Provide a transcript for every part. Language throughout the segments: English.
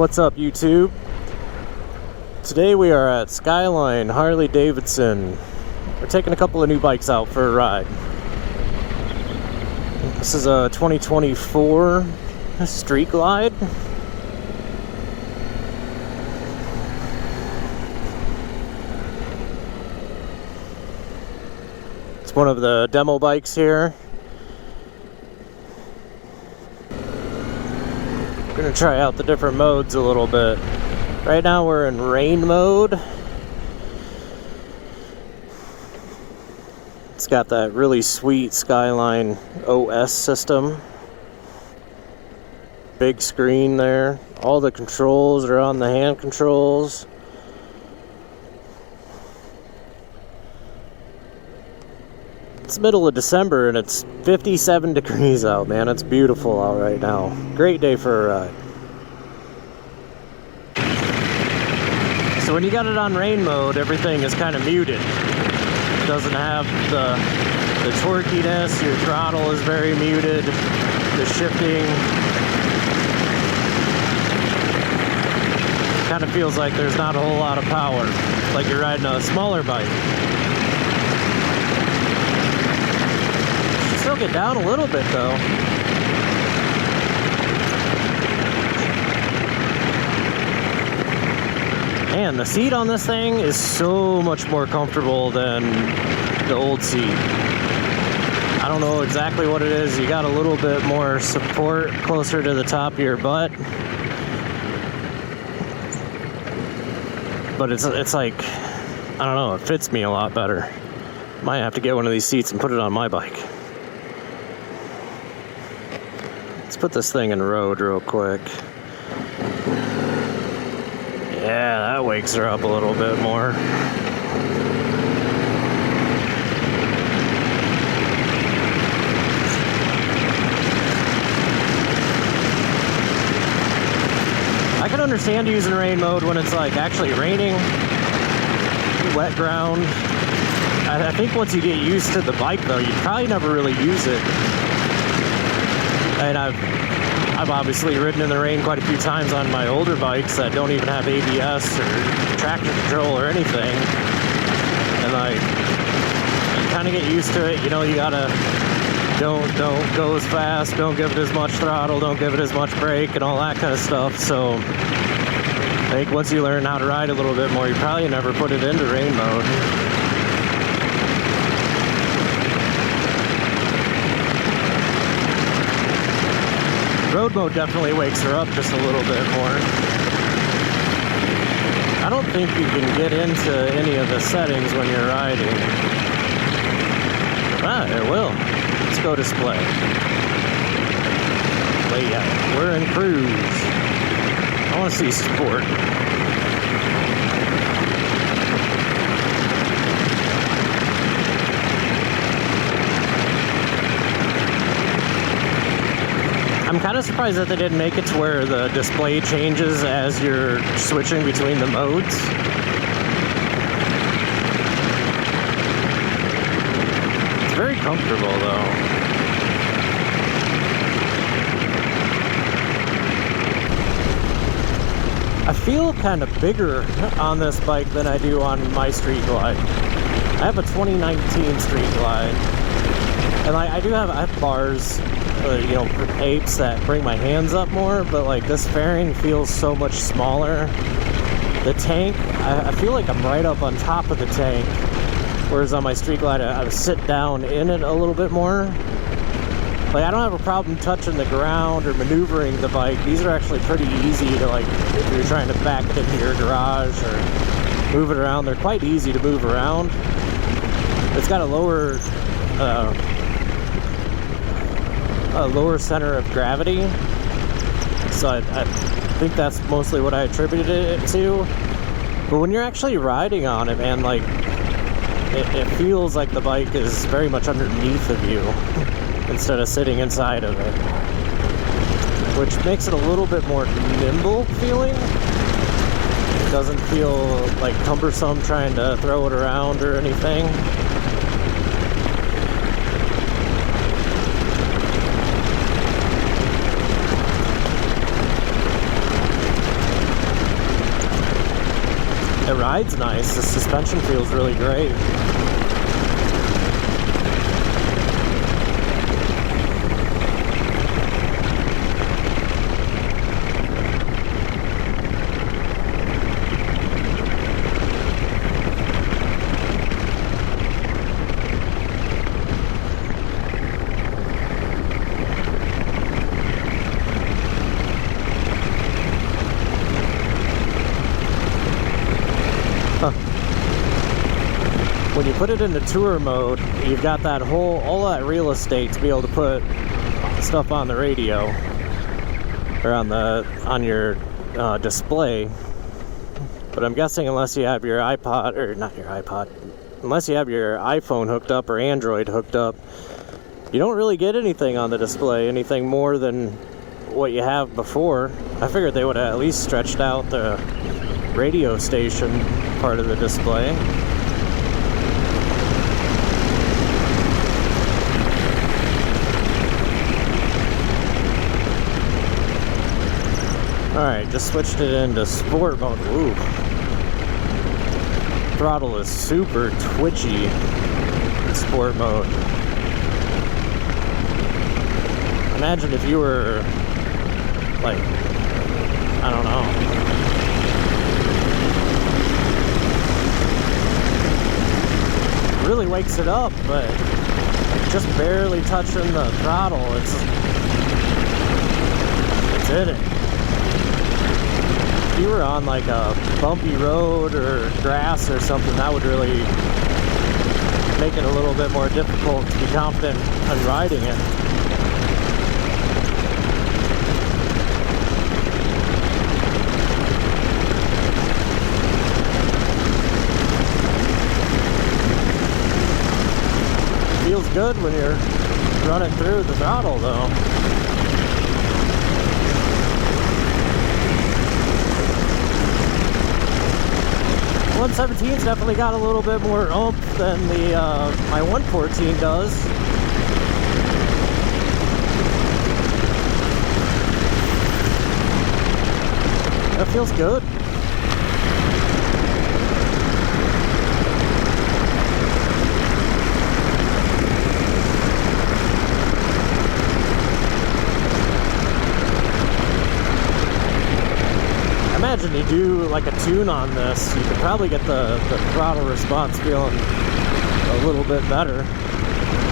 What's up, YouTube? Today we are at Skyline Harley Davidson. We're taking a couple of new bikes out for a ride. This is a 2024 Street Glide. It's one of the demo bikes here. We're gonna try out the different modes a little bit. Right now we're in rain mode. It's got that really sweet Skyline OS system. Big screen there. All the controls are on the hand controls. It's middle of December and it's 57 degrees out, man. It's beautiful out right now. Great day for a ride. So when you got it on rain mode, everything is kind of muted. It doesn't have the torquiness. Your throttle is very muted. The shifting kind of feels like there's not a whole lot of power, like you're riding a smaller bike. Still get down a little bit though. Man, the seat on this thing is so much more comfortable than the old seat. I don't know exactly what it is. You got a little bit more support closer to the top of your butt. But it's like, I don't know, it fits me a lot better. Might have to get one of these seats and put it on my bike. Let's put this thing in road real quick. Yeah, that wakes her up a little bit more. I can understand using rain mode when it's like actually raining, wet ground. I think once you get used to the bike though, you probably never really use it. And I've obviously ridden in the rain quite a few times on my older bikes that don't even have ABS or traction control or anything. And like, you kind of get used to it. You know, you gotta don't go as fast, don't give it as much throttle, don't give it as much brake and all that kind of stuff. So I think once you learn how to ride a little bit more, you probably never put it into rain mode. Road mode definitely wakes her up just a little bit more. I don't think you can get into any of the settings when you're riding. Ah, it will. Let's go display. Layout. We're in cruise. I want to see sport. I'm kind of surprised that they didn't make it to where the display changes as you're switching between the modes. It's very comfortable though. I feel kind of bigger on this bike than I do on my Street Glide. I have a 2019 Street Glide, and like I have bars, you know, apes that bring my hands up more, but like this fairing feels so much smaller. The tank, I feel like I'm right up on top of the tank, whereas on my Street Glide I would sit down in it a little bit more. Like I don't have a problem touching the ground or maneuvering the bike. These are actually pretty easy to, like, if you're trying to back it into your garage or move it around, they're quite easy to move around. It's got a lower center of gravity, so I think that's mostly what I attributed it to. But when you're actually riding on it, man, like it feels like the bike is very much underneath of you instead of sitting inside of it, which makes it a little bit more nimble feeling. It doesn't feel like cumbersome trying to throw it around or anything. ride's nice. The suspension feels really great. When you put it into tour mode, you've got that all that real estate to be able to put stuff on the radio or on your display. But I'm guessing unless you have your iPod, or not your iPod, unless you have your iPhone hooked up or Android hooked up, you don't really get anything on the display, anything more than what you have before. I figured they would have at least stretched out the radio station part of the display. Alright, just switched it into sport mode. Ooh. Throttle is super twitchy in sport mode. Imagine if you were, like, I don't know. It really wakes it up, but just barely touching the throttle, it's in it. If you were on like a bumpy road or grass or something, that would really make it a little bit more difficult to be confident in riding it. Feels good when you're running through the throttle though. 117's definitely got a little bit more oomph than the my 114 does. That feels good. Imagine you do like a tune on this, you could probably get the throttle response feeling a little bit better.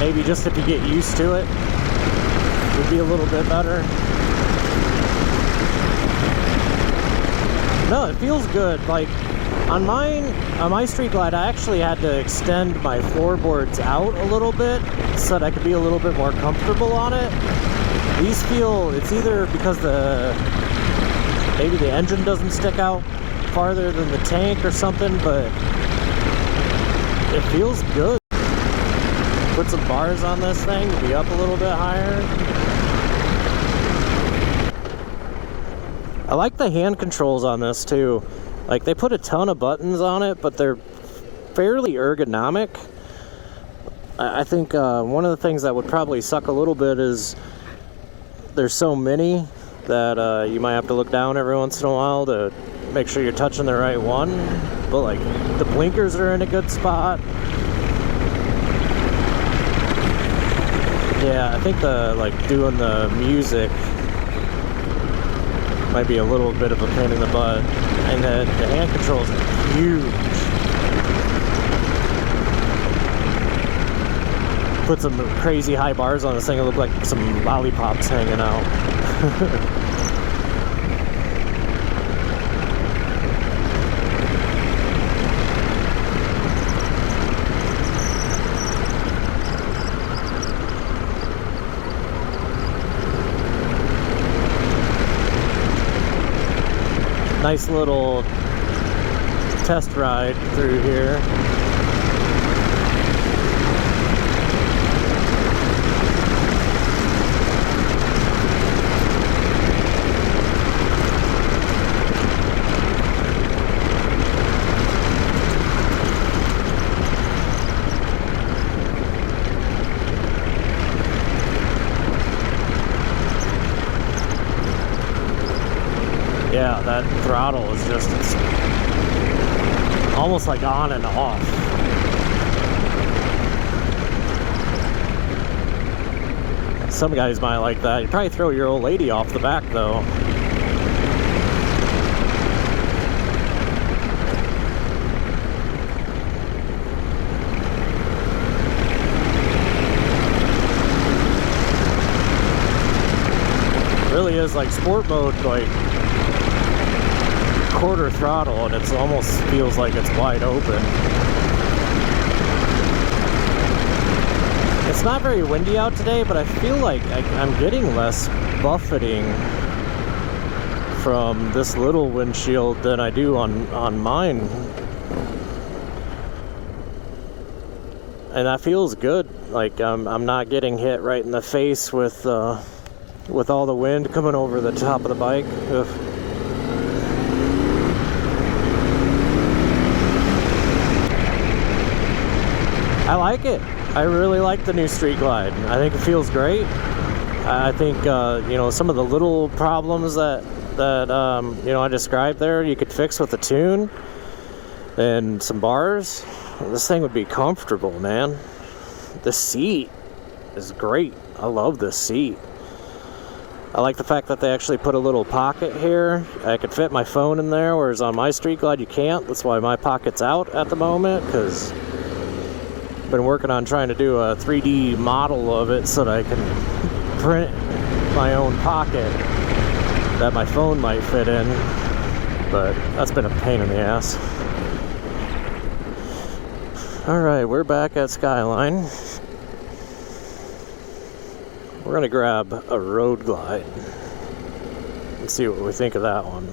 Maybe just if you get used to it, it would be a little bit better. No, it feels good. Like on my Street Glide, I actually had to extend my floorboards out a little bit so that I could be a little bit more comfortable on it. These feel, it's either because maybe the engine doesn't stick out farther than the tank or something, but it feels good. Put some bars on this thing to be up a little bit higher. I like the hand controls on this too. Like they put a ton of buttons on it, but they're fairly ergonomic. I think one of the things that would probably suck a little bit is there's so many that you might have to look down every once in a while to make sure you're touching the right one. But like the blinkers are in a good spot. Yeah, I think doing the music might be a little bit of a pain in the butt. And the hand controls are huge. Put some crazy high bars on this thing, it look like some lollipops hanging out. Nice little test ride through here. Yeah, that throttle is just, almost like on and off. Some guys might like that. You probably throw your old lady off the back though. Really is like sport mode, like quarter throttle, and it almost feels like it's wide open. It's not very windy out today, but I feel like I'm getting less buffeting from this little windshield than I do on mine. And that feels good. Like I'm not getting hit right in the face with all the wind coming over the top of the bike. Ugh. I like it. I really like the new Street Glide. I think it feels great. I think you know, some of the little problems that you know, I described there, you could fix with a tune and some bars. This thing would be comfortable, man. The seat is great. I love this seat. I like the fact that they actually put a little pocket here. I could fit my phone in there, whereas on my Street Glide you can't. That's why my pocket's out at the moment, because I've been working on trying to do a 3D model of it so that I can print my own pocket that my phone might fit in, but that's been a pain in the ass. Alright, we're back at Skyline. We're gonna grab a Road Glide and see what we think of that one.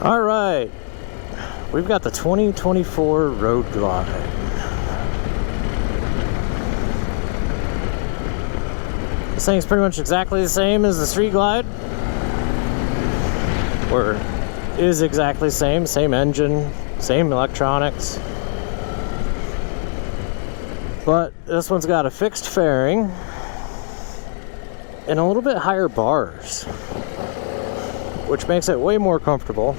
All right, we've got the 2024 Road Glide. This thing's pretty much exactly the same as the Street Glide, or is exactly the same engine, same electronics. But this one's got a fixed fairing and a little bit higher bars, which makes it way more comfortable.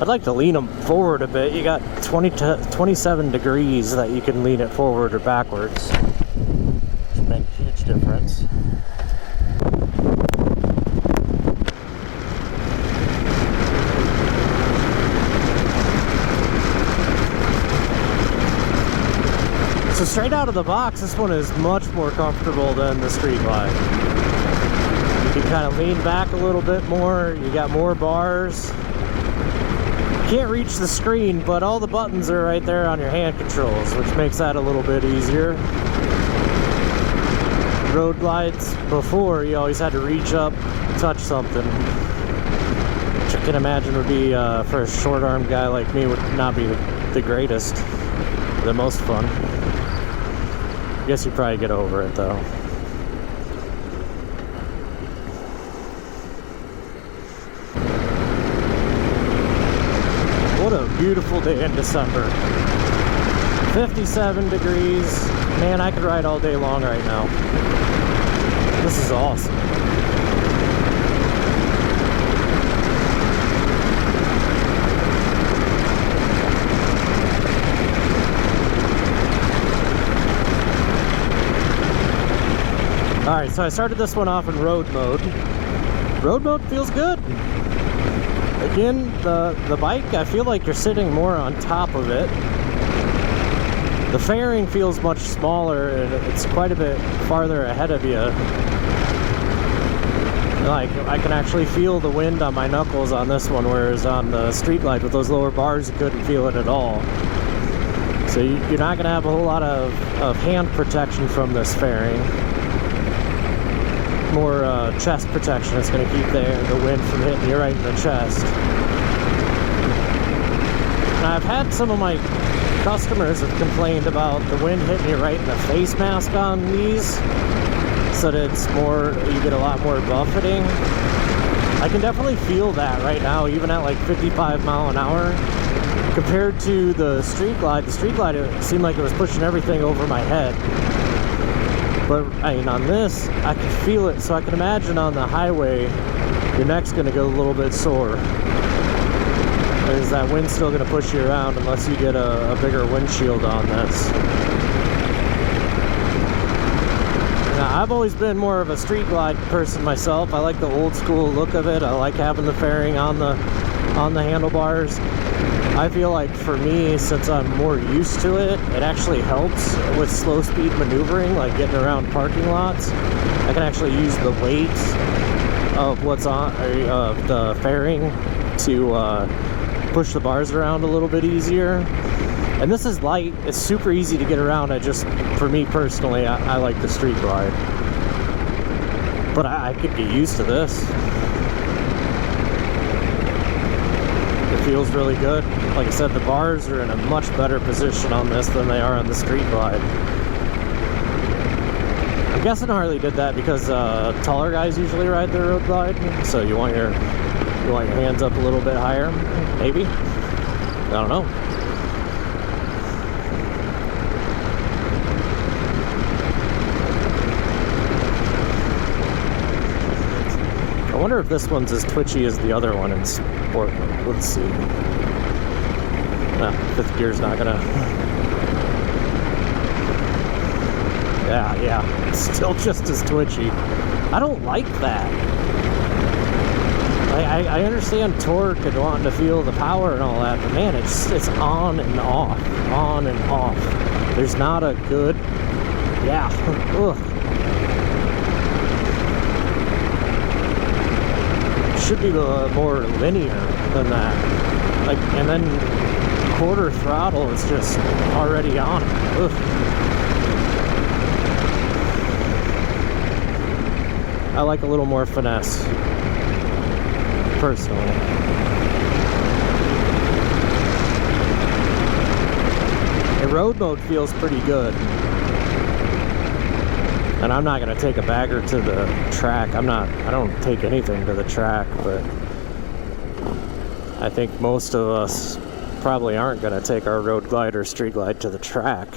I'd like to lean them forward a bit. You got 27 degrees that you can lean it forward or backwards. Which makes a huge difference. So straight out of the box, this one is much more comfortable than the Street Glide. You can kind of lean back a little bit more. You got more bars. Can't reach the screen, but all the buttons are right there on your hand controls, which makes that a little bit easier. Road Glides before, you always had to reach up, touch something, which I can imagine would be, for a short-armed guy like me, would not be the greatest, the most fun. I guess you'd probably get over it though. What a beautiful day in December. 57 degrees. Man, I could ride all day long right now. This is awesome. Alright, so I started this one off in road mode. Road mode feels good. Again, the bike, I feel like you're sitting more on top of it. The fairing feels much smaller and it's quite a bit farther ahead of you. Like, I can actually feel the wind on my knuckles on this one, whereas on the Street Glide with those lower bars, you couldn't feel it at all. So you're not going to have a whole lot of hand protection from this fairing. More chest protection. It's going to keep the wind from hitting you right in the chest. And I've had some of my customers have complained about the wind hitting you right in the face mask on these, so that it's more, you get a lot more buffeting. I can definitely feel that right now, even at like 55 mile an hour. Compared to the Street Glide, it seemed like it was pushing everything over my head. But I mean, on this, I can feel it, so I can imagine on the highway, your neck's gonna go a little bit sore. Is that wind still gonna push you around unless you get a bigger windshield on this? Now, I've always been more of a Street Glide person myself. I like the old school look of it. I like having the fairing on the handlebars. I feel like for me, since I'm more used to it, it actually helps with slow speed maneuvering, like getting around parking lots. I can actually use the weight of what's on the fairing to push the bars around a little bit easier. And this is light, it's super easy to get around. For me personally, I like the Street Glide. But I could get used to this. It feels really good. Like I said, the bars are in a much better position on this than they are on the Street Glide. I'm guessing Harley did that because taller guys usually ride their Road Glide, so you want your hands up a little bit higher, maybe? I don't know. I wonder if this one's as twitchy as the other one in Sport. Let's see. Fifth gear's not gonna. Yeah, it's still just as twitchy. I don't like that. I understand torque and wanting to feel the power and all that, but man, it's on and off, on and off. There's not a good, yeah. Ugh. It should be more linear than that. Like, and then quarter throttle is just already on it. Ugh. I like a little more finesse, personally. The road mode feels pretty good. And I'm not gonna take a bagger to the track. I don't take anything to the track, but I think most of us probably aren't gonna take our Road Glide or Street Glide to the track.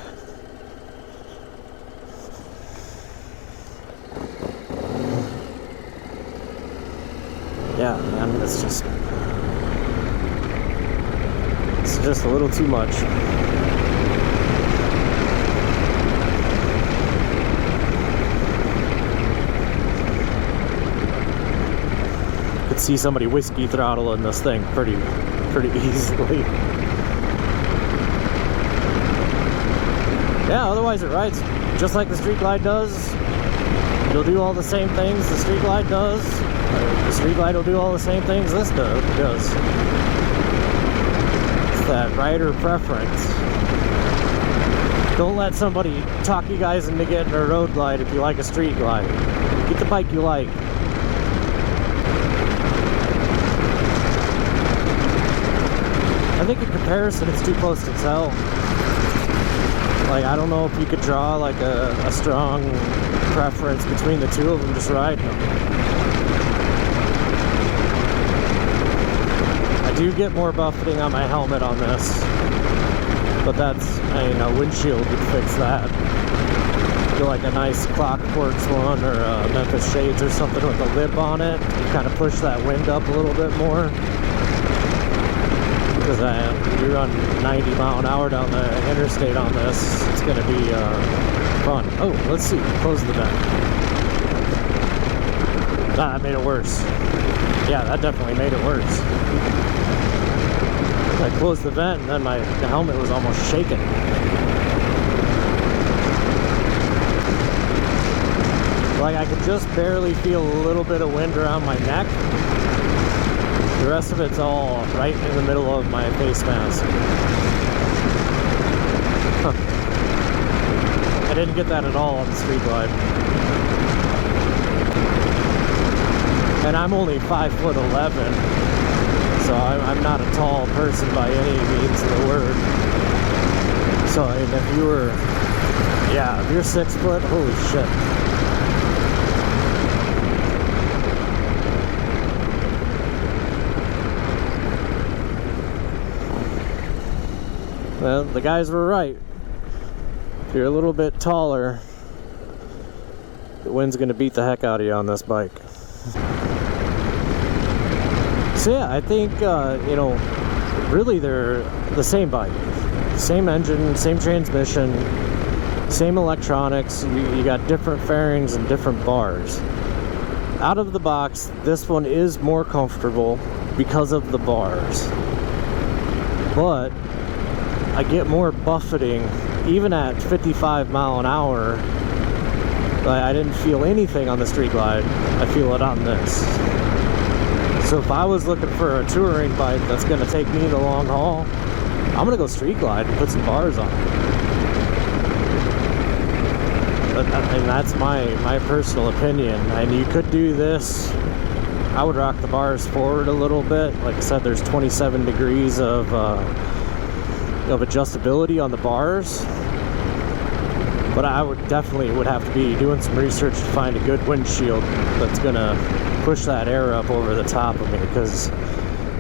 Yeah, man, it's just a little too much. Could see somebody whiskey throttling this thing pretty easily. Yeah, otherwise it rides just like the Street Glide does. It'll do all the same things the Street Glide does. The Street Glide will do all the same things this does. It's that rider preference. Don't let somebody talk you guys into getting a Road Glide if you like a Street Glide. Get the bike you like. I think in comparison it's too close to tell. Like, I don't know if you could draw like a strong preference between the two of them just riding them. I do get more buffeting on my helmet on this, but that's, I mean, a windshield would fix that. Do like a nice Clockworks one or a Memphis Shades or something with a lip on it, kind of push that wind up a little bit more. Because you run 90 mile an hour down the interstate on this, it's going to be fun. Oh, let's see, close the vent. That made it worse. Yeah, that definitely made it worse. I closed the vent and then the helmet was almost shaking. Like, I could just barely feel a little bit of wind around my neck. The rest of it's all right in the middle of my face mask. Huh. I didn't get that at all on the Street Glide. And I'm only 5'11", So I'm not a tall person by any means of the word. So I mean, if you're 6 foot, holy shit. Well, the guys were right. If you're a little bit taller, the wind's gonna beat the heck out of you on this bike. So yeah, I think, really they're the same bike. Same engine, same transmission, same electronics. You got different fairings and different bars. Out of the box, this one is more comfortable because of the bars. But I get more buffeting, even at 55 mile an hour. I didn't feel anything on the Street Glide. I feel it on this. So if I was looking for a touring bike that's going to take me the long haul, I'm going to go Street Glide and put some bars on it. And that's my personal opinion. And you could do this. I would rock the bars forward a little bit. Like I said, there's 27 degrees of adjustability on the bars. But I would have to be doing some research to find a good windshield that's going to push that air up over the top of me, because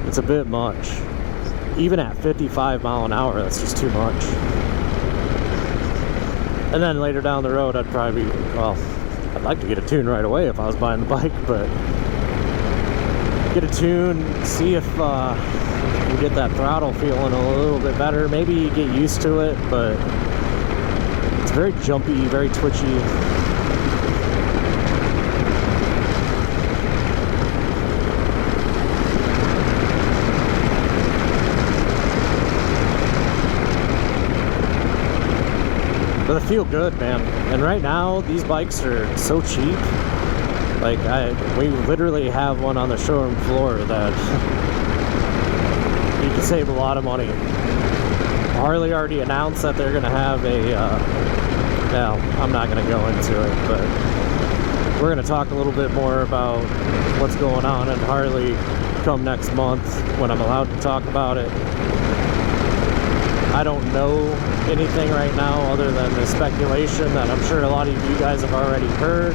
it's a bit much. Even at 55 mile an hour, that's just too much. And then later down the road, I'd probably be, I'd like to get a tune right away if I was buying the bike, but get a tune, see if you get that throttle feeling a little bit better. Maybe you get used to it, but it's very jumpy, very twitchy. But they feel good, man. And right now, these bikes are so cheap. Like, we literally have one on the showroom floor that you can save a lot of money. Harley already announced that they're gonna have no, I'm not gonna go into it, but we're gonna talk a little bit more about what's going on at Harley come next month when I'm allowed to talk about it. I don't know anything right now other than the speculation that I'm sure a lot of you guys have already heard.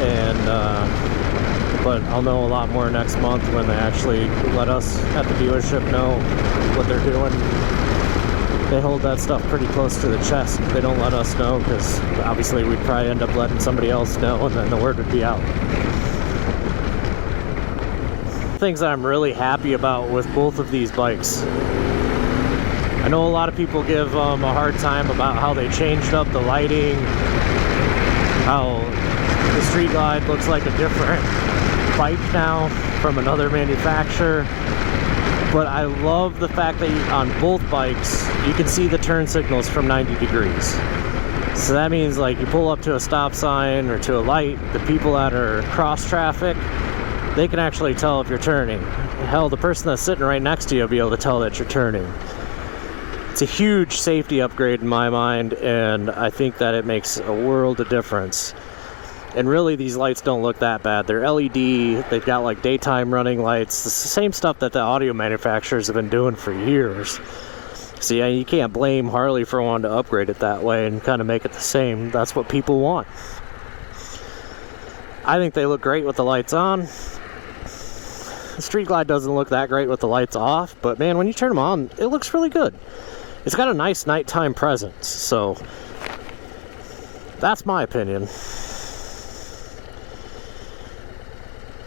And but I'll know a lot more next month when they actually let us at the dealership know what they're doing. They hold that stuff pretty close to the chest. They don't let us know, because obviously we'd probably end up letting somebody else know, and then the word would be out. Things I'm really happy about with both of these bikes. I know a lot of people give a hard time about how they changed up the lighting, how the Street Glide looks like a different bike now from another manufacturer. But I love the fact that on both bikes, you can see the turn signals from 90 degrees. So that means, like, you pull up to a stop sign or to a light, the people that are cross traffic, they can actually tell if you're turning. Hell, the person that's sitting right next to you will be able to tell that you're turning. It's a huge safety upgrade in my mind, and I think that it makes a world of difference. And really, these lights don't look that bad. They're LED, they've got like daytime running lights. It's the same stuff that the audio manufacturers have been doing for years. So yeah, you can't blame Harley for wanting to upgrade it that way and kind of make it the same. That's what people want. I think they look great with the lights on. The Street Glide doesn't look that great with the lights off, but man, when you turn them on, it looks really good. It's got a nice nighttime presence, so that's my opinion.